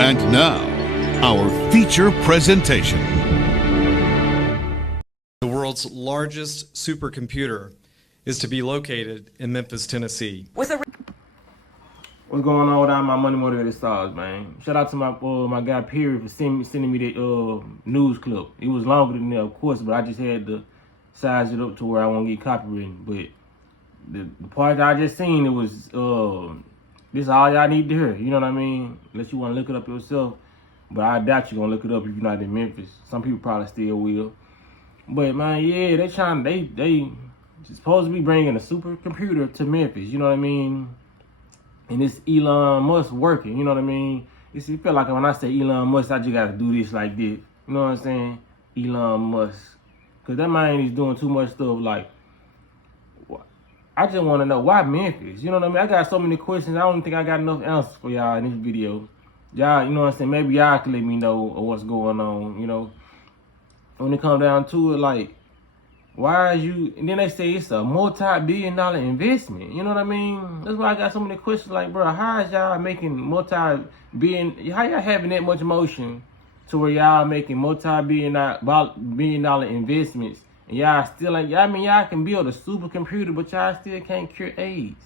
And now, our feature presentation. The world's largest supercomputer is to be located in Memphis, Tennessee. What's going on with all my money motivated stars, man? Shout out to my guy Perry for sending me the news clip. It was longer than that, of course, but I just had to size it up to where I won't get copywritten. But the part that I just seen, it was this is all y'all need to hear. You know what I mean? Unless you want to look it up yourself, but I doubt you're gonna look it up if you're not in Memphis. Some people probably still will. but man, yeah, they supposed to be bringing a supercomputer to Memphis. You know what I mean? And it's Elon Musk working, you know what I mean? You see, feel like when I say Elon Musk, I just gotta do this like this. You know what I'm saying? Elon Musk. Cause that man is doing too much stuff. Like, I just wanna know why Memphis? You know what I mean? I got so many questions. I don't think I got enough answers for y'all in this video. Y'all, you know what I'm saying? Maybe y'all can let me know what's going on, you know? When it comes down to it, like, why is you, and then they say it's a multi-billion-dollar investment. You know what I mean? That's why I got so many questions like, bro, how is y'all making multi-billion, how y'all having that much motion to where y'all making multi-billion-dollar investments and y'all still like, I mean, y'all can build a supercomputer, but y'all still can't cure AIDS.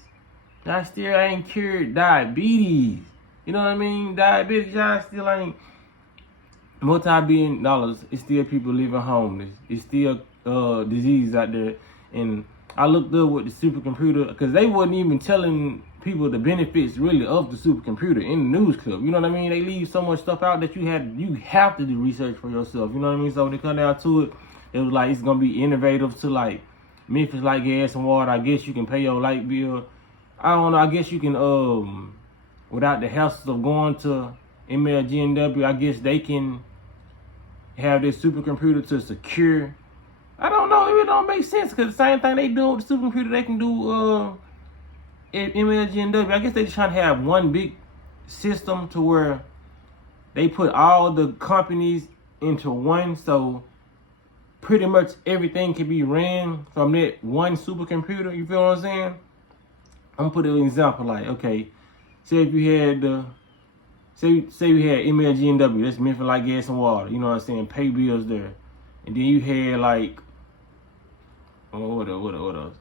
Y'all still ain't cured diabetes. You know what I mean? Diabetes, y'all still ain't multi-billion dollars. It's still people living homeless. It's still disease out there. And I looked up with the supercomputer because they wasn't even telling people the benefits really of the supercomputer in the news clip. You know what I mean? They leave so much stuff out that you have to do research for yourself. You know what I mean? So when it come down to it, it was like it's gonna be innovative to like Memphis, like gas and water. I guess you can pay your light bill. I don't know. I guess you can without the hassle of going to MLGNW. I guess they can have this supercomputer to secure. I don't know. It don't make sense because the same thing they do with the supercomputer, they can do at MLGNW. I guess they just trying to have one big system to where they put all the companies into one, so pretty much everything can be ran from that one supercomputer. You feel what I'm saying? I'm gonna put an example like, okay, say if you had say we had MLGNW, that's Memphis like gas and water. You know what I'm saying? Pay bills there, and then you had like what else?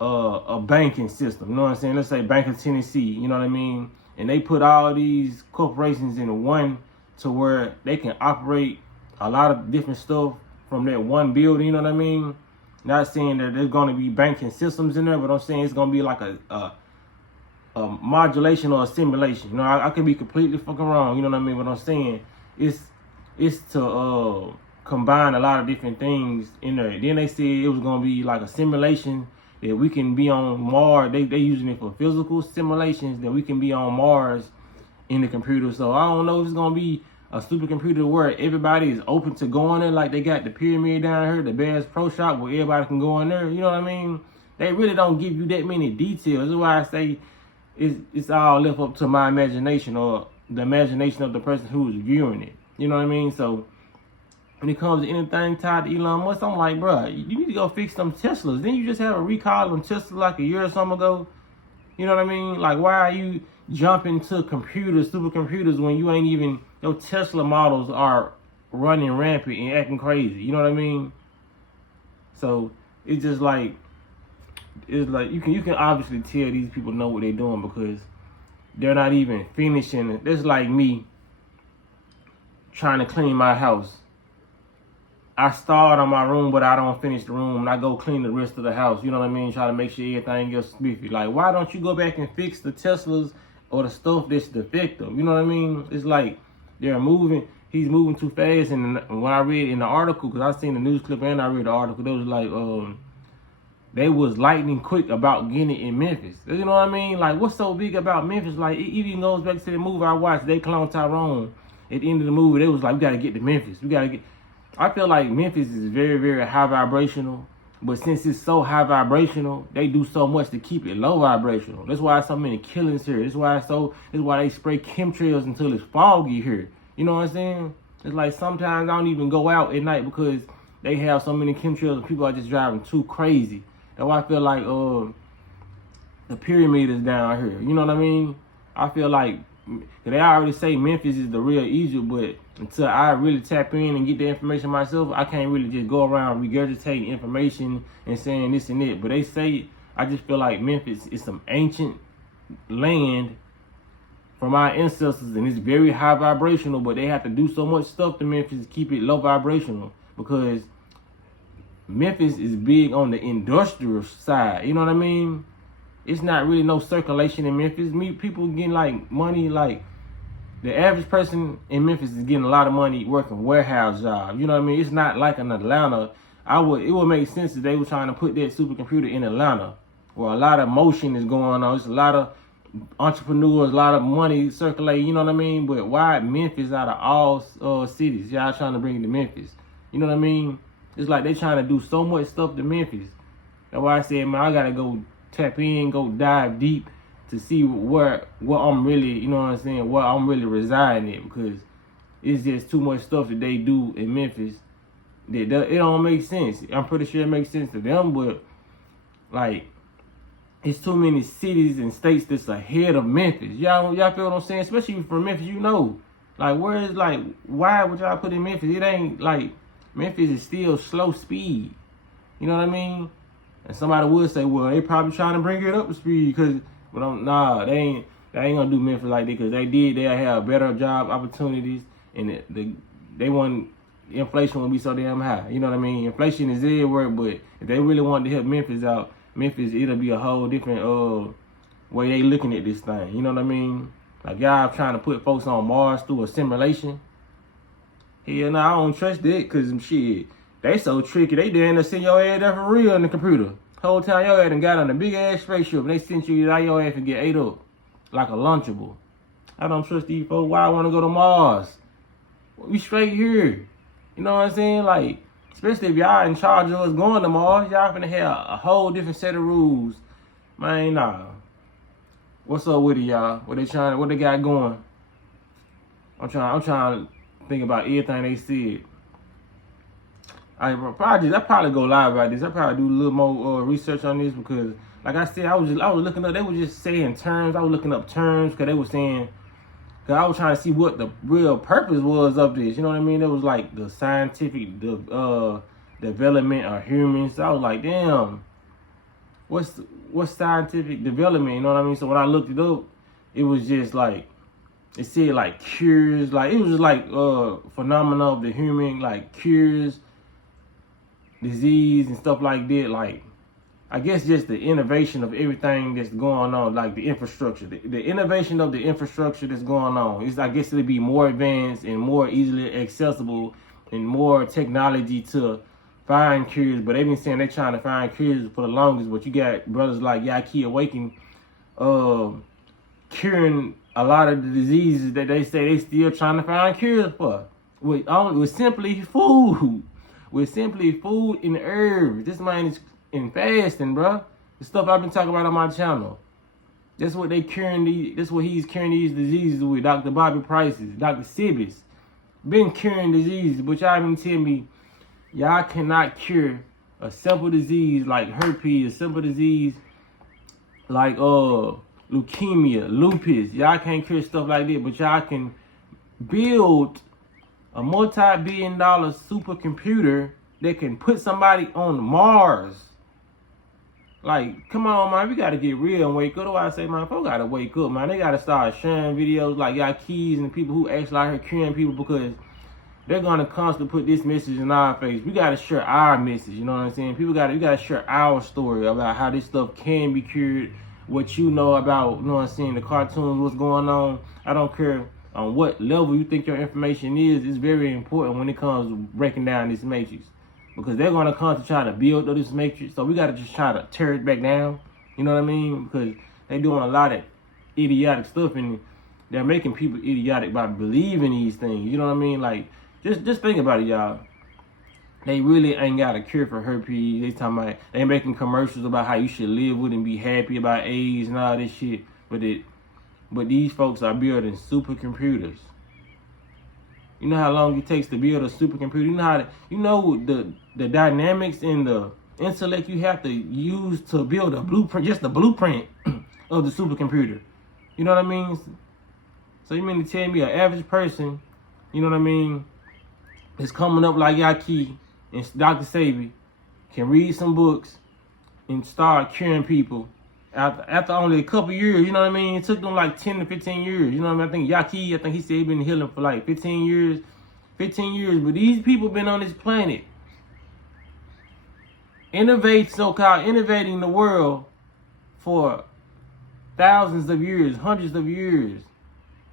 A banking system. You know what I'm saying? Let's say Bank of Tennessee. You know what I mean? And they put all these corporations in one to where they can operate a lot of different stuff from that one building. You know what I mean? Not saying that there's going to be banking systems in there, but I'm saying it's going to be like a modulation or a simulation. You know, I could be completely fucking wrong. You know what I mean? What I'm saying it's to combine a lot of different things in there. Then they said it was gonna be like a simulation that we can be on Mars. They using it for physical simulations that we can be on Mars in the computer. So I don't know if it's gonna be a supercomputer where everybody is open to going there. Like they got the pyramid down here, the Bears Pro Shop, where everybody can go in there. You know what I mean? They really don't give you that many details. That's why I say it's all left up to my imagination or the imagination of the person who's viewing it. You know what I mean? So when it comes to anything tied to Elon Musk, I'm like, bro, you need to go fix them Teslas. Then you just have a recall on Tesla like a year or something ago. You know what I mean? Like, why are you jumping to computers, supercomputers, when you ain't even, your Tesla models are running rampant and acting crazy. You know what I mean? So it's just like, it's like you can obviously tell these people know what they're doing because they're not even finishing it. It's like me trying to clean my house. I start on my room, but I don't finish the room, and I go clean the rest of the house. You know what I mean? Try to make sure everything else spiffy. Like, why don't you go back and fix the Teslas or the stuff that's defective? You know what I mean? It's like they're moving. He's moving too fast. And when I read in the article, because I seen the news clip and I read the article, they was like, they was lightning quick about getting it in Memphis. You know what I mean? Like, what's so big about Memphis? Like, it even goes back to the movie I watched, They Clone Tyrone. At the end of the movie, they was like, we got to get to Memphis. I feel like Memphis is very, very high vibrational. But since it's so high vibrational, they do so much to keep it low vibrational. That's why so many killings here. That's why they spray chemtrails until it's foggy here. You know what I'm saying? It's like sometimes I don't even go out at night because they have so many chemtrails and people are just driving too crazy. That's why I feel like the pyramid is down here. You know what I mean? I feel like they already say Memphis is the real Egypt, but until I really tap in and get the information myself, I can't really just go around regurgitating information and saying this and that. But they say, I just feel like Memphis is some ancient land from our ancestors, and it's very high vibrational, but they have to do so much stuff to Memphis to keep it low vibrational, because Memphis is big on the industrial side. You know what I mean? It's not really no circulation in Memphis. People getting like money, like the average person in Memphis is getting a lot of money working warehouse jobs. You know what I mean? It's not like in Atlanta. It would make sense if they were trying to put that supercomputer in Atlanta, where a lot of motion is going on. It's a lot of entrepreneurs, a lot of money circulating. You know what I mean? But why Memphis out of all cities? Y'all trying to bring it to Memphis? You know what I mean? It's like they trying to do so much stuff to Memphis. That's why I said, man, I gotta go tap in, go dive deep to see what I'm really, you know what I'm saying, where I'm really residing at, because it's just too much stuff that they do in Memphis that it don't make sense. I'm pretty sure it makes sense to them, but like, it's too many cities and states that's ahead of Memphis. Y'all feel what I'm saying? Especially from Memphis, you know. Like, where is, like, why would y'all put in Memphis? It ain't like, Memphis is still slow speed. You know what I mean? And somebody would say, well, they probably trying to bring it up to speed, but nah, they ain't gonna do Memphis like that, because they'll have better job opportunities, and they want, inflation won't be so damn high. You know what I mean? Inflation is everywhere, but if they really wanted to help Memphis out, Memphis, it'll be a whole different way they looking at this thing. You know what I mean? Like, y'all trying to put folks on Mars through a simulation. Hell no, I don't trust that, because shit, they so tricky. They didn't send your ass there for real in the computer. Whole time your ass done got on a big ass spaceship, and they sent you out your ass and get ate up like a Lunchable. I don't trust these folks. Why I want to go to Mars? We straight here. You know what I'm saying? Like, especially if y'all in charge of us going to Mars, y'all finna have a whole different set of rules. Man, nah. What's up with it, y'all? What they got going? I'm trying to think about everything they said. I probably go live about this. I probably do a little more research on this, because, like I said, I was looking up. They were just saying terms. I was looking up terms, because they were saying, because I was trying to see what the real purpose was of this. You know what I mean? It was like the scientific development of humans. So I was like, damn, what's scientific development? You know what I mean? So when I looked it up, it was just like, it said like cures, like it was just like phenomena of the human, like cures, disease and stuff like that. Like, I guess just the innovation of everything that's going on, like the infrastructure, the innovation of the infrastructure that's going on. I guess it'll be more advanced and more easily accessible and more technology to find cures. But they've been saying they're trying to find cures for the longest. But you got brothers like Yaki Awaken curing a lot of the diseases that they say they still trying to find cures for. With simply food. With simply food and herbs. This man is in fasting, bro. The stuff I've been talking about on my channel. That's what he's curing these diseases with. Dr. Bobby Prices, Dr. Sibis. Been curing diseases, but y'all been telling me y'all cannot cure a simple disease like herpes, a simple disease like leukemia, lupus. Y'all can't cure stuff like that, but y'all can build a multi-billion-dollar supercomputer that can put somebody on Mars. Like, come on, man, we gotta get real and wake up. That's why I say, man, folks gotta wake up, man. They gotta start sharing videos like y'all keys and people who actually out here curing people, because they're gonna constantly put this message in our face. We gotta share our message, you know what I'm saying? You gotta share our story about how this stuff can be cured, what you know about, you know what I'm saying, the cartoons, what's going on. I don't care on what level you think your information is. It's very important when it comes to breaking down this matrix, because they're going to constantly try to build up this matrix. So we got to just try to tear it back down. You know what I mean? Because they're doing a lot of idiotic stuff, and they're making people idiotic by believing these things. You know what I mean? Like, just think about it, y'all. They really ain't got a cure for herpes. They talking about, they making commercials about how you should live with and be happy about AIDS and all this shit. But these folks are building supercomputers. You know how long it takes to build a supercomputer? You know the dynamics and the intellect you have to use to build a blueprint, just the blueprint of the supercomputer. You know what I mean? So you mean to tell me an average person, you know what I mean, is coming up like Yaki and Dr. Sabi, can read some books and start curing people after only a couple years, you know what I mean? It took them like 10 to 15 years, you know what I mean? I think he said he been healing for like 15 years, but these people been on this planet so-called innovating the world for thousands of years, hundreds of years,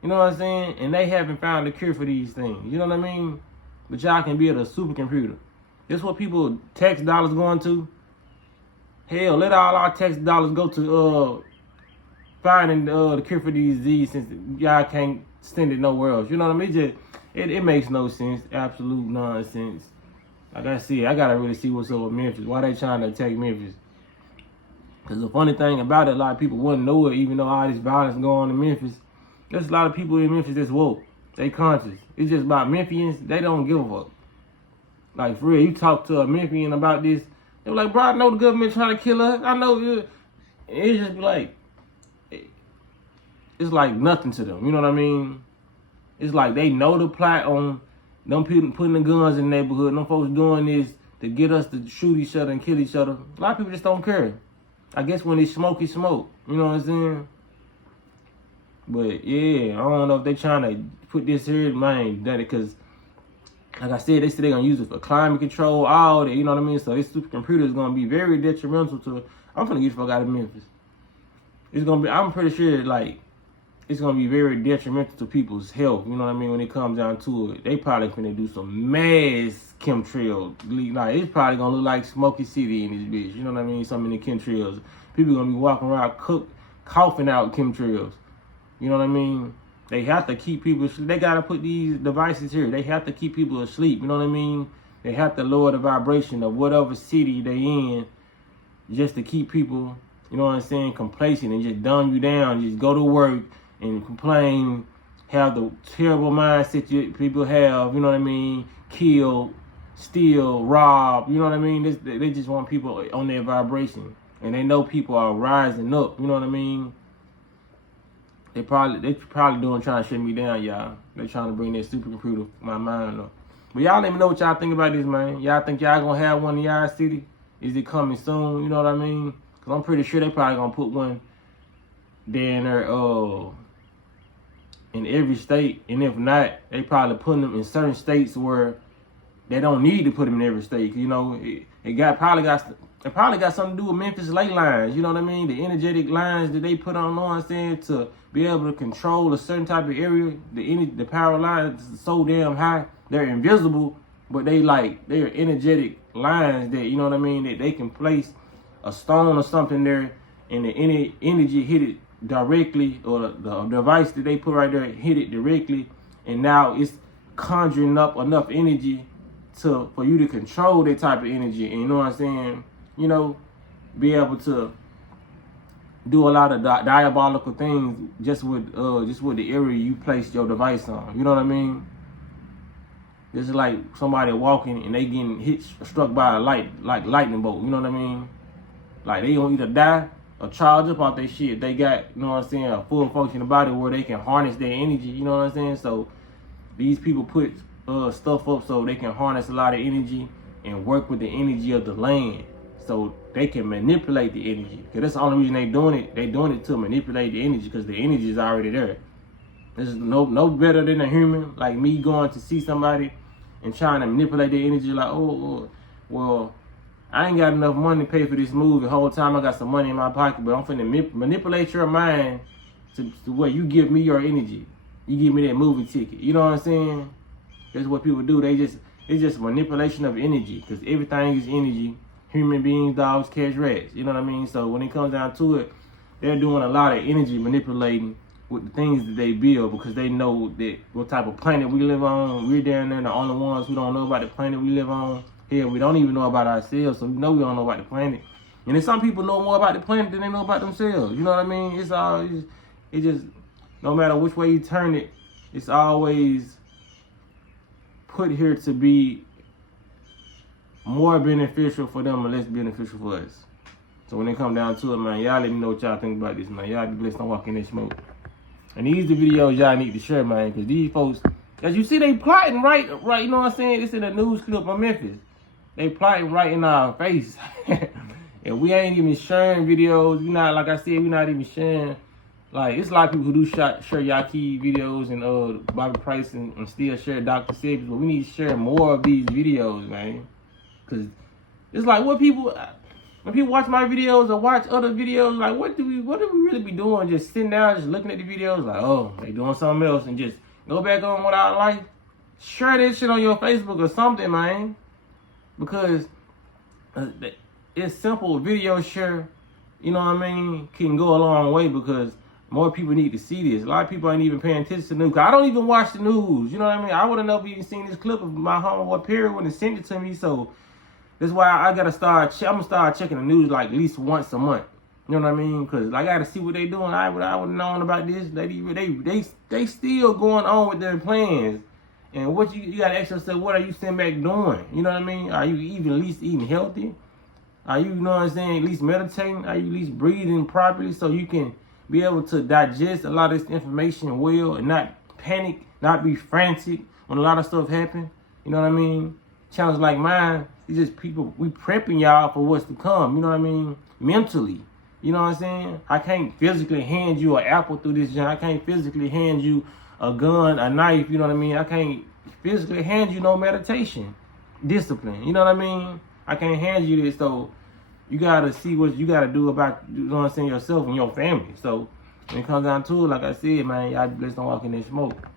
you know what I'm saying? And they haven't found a cure for these things, you know what I mean? But y'all can build a supercomputer. This what people tax dollars going to. Hell, let all our tax dollars go to finding the cure for these disease, since y'all can't send it nowhere else. You know what I mean? It makes no sense. Absolute nonsense. Like I said, I gotta really see what's up with Memphis. Why they trying to attack Memphis? Because the funny thing about it, a lot of people wouldn't know it, even though all this violence going on in Memphis. There's a lot of people in Memphis that's woke. They conscious. It's just about Memphians. They don't give a fuck. Like, for real, you talk to a Memphian about this, they're like, bro, I know the government trying to kill us. I know it. It's just like, it's like nothing to them. You know what I mean? It's like they know the plot on them people putting the guns in the neighborhood. Them folks doing this to get us to shoot each other and kill each other. A lot of people just don't care. I guess when it's smoke, it's smoke. You know what I'm saying? But yeah, I don't know if they trying to put this here, man, that it, because like I said, they said they're going to use it for climate control, all that, you know what I mean? So this supercomputer is going to be very detrimental to, I'm going to get the fuck out of Memphis. It's going to be, I'm pretty sure, like, it's going to be very detrimental to people's health, you know what I mean, when it comes down to it. They probably finna do some mass chemtrail. Like, it's probably going to look like Smoky City in this bitch, you know what I mean? So many chemtrails. People going to be walking around coughing out chemtrails, you know what I mean? They have to keep people, they got to put these devices here. They have to keep people asleep, you know what I mean? They have to lower the vibration of whatever city they in just to keep people, you know what I'm saying, complacent and just dumb you down. Just go to work and complain, have the terrible mindset people have, you know what I mean? Kill, steal, rob, you know what I mean? They just want people on their vibration. And they know people are rising up, you know what I mean? They probably trying to shut me down, y'all. They trying to bring that supercomputer my mind up. But y'all let me know what y'all think about this, man. Y'all think y'all gonna have one in y'all city? Is it coming soon? You know what I mean? Cause I'm pretty sure they probably gonna put one there in there, in every state. And if not, they probably putting them in certain states where they don't need to put them in every state. You know, it probably got something to do with Memphis ley lines, you know what I mean? The energetic lines that they put on, you know what I'm saying, to be able to control a certain type of area. The power lines is so damn high, they're invisible, but they're energetic lines that, you know what I mean, that they can place a stone or something there, and the energy hit it directly, or the device that they put right there hit it directly, and now it's conjuring up enough energy for you to control that type of energy, and you know what I'm saying, you know, be able to do a lot of diabolical things just with the area you place your device on. You know what I mean? This is like somebody walking and they getting struck by a lightning bolt. You know what I mean? Like they gonna either die or charge up off their shit. They got, you know what I'm saying, a full functioning body where they can harness their energy. You know what I'm saying? So these people put stuff up so they can harness a lot of energy and work with the energy of the land, so they can manipulate the energy. Because that's the only reason they doing it. They doing it to manipulate the energy, because the energy is already there. This is no better than a human like me going to see somebody and trying to manipulate their energy. Like, oh, well, I ain't got enough money to pay for this movie. The whole time I got some money in my pocket, but I'm finna manipulate your mind to where you give me your energy. You give me that movie ticket. You know what I'm saying? That's what people do. It's just manipulation of energy, because everything is energy. Human beings, dogs, cats, rats. You know what I mean? So when it comes down to it, they're doing a lot of energy manipulating with the things that they build, because they know that what type of planet we live on. We're down there the only ones who don't know about the planet we live on. Hell, we don't even know about ourselves, so we know we don't know about the planet. And then some people know more about the planet than they know about themselves. You know what I mean? It just no matter which way you turn it, it's always put here to be more beneficial for them and less beneficial for us. So when it come down to it, man, y'all let me know what y'all think about this, man. Y'all be blessed. Don't walk in that smoke. And these the videos y'all need to share, man, because these folks, as you see, they plotting right, you know what I'm saying? This in a news clip of Memphis. They plotting right in our face. And we ain't even sharing videos. We not, like I said, we not even sharing. Like, it's a lot of people who do share Yaki videos and Bobby Price and still share Dr. Sebi's, but we need to share more of these videos, man. Because it's like when people watch my videos or watch other videos, like what do we really be doing? Just sitting down, just looking at the videos, like, oh, they doing something else, and just go back on with our life. Share that shit on your Facebook or something, man. Because it's simple. Video share, you know what I mean, can go a long way because more people need to see this. A lot of people ain't even paying attention to the news. I don't even watch the news. You know what I mean? I would have never even seen this clip of my homeboy Perry when it sent it to me. So that's why I gotta start. I'm gonna start checking the news like at least once a month. You know what I mean? Because I gotta see what they doing. I would have known about this. They still going on with their plans. And what you gotta ask yourself, what are you sitting back doing? You know what I mean? Are you even at least eating healthy? Are you know what I'm saying, at least meditating? Are you at least breathing properly so you can be able to digest a lot of this information well and not panic, not be frantic when a lot of stuff happen? You know what I mean? Channels like mine, it's just people, we prepping y'all for what's to come, you know what I mean? Mentally, you know what I'm saying? I can't physically hand you an apple through this joint. I can't physically hand you a gun, a knife, you know what I mean? I can't physically hand you no meditation, discipline, you know what I mean? I can't hand you this, so you gotta see what you gotta do about, you know what I'm saying, yourself and your family. So when it comes down to it, like I said, man, y'all blessed don't walk in that smoke.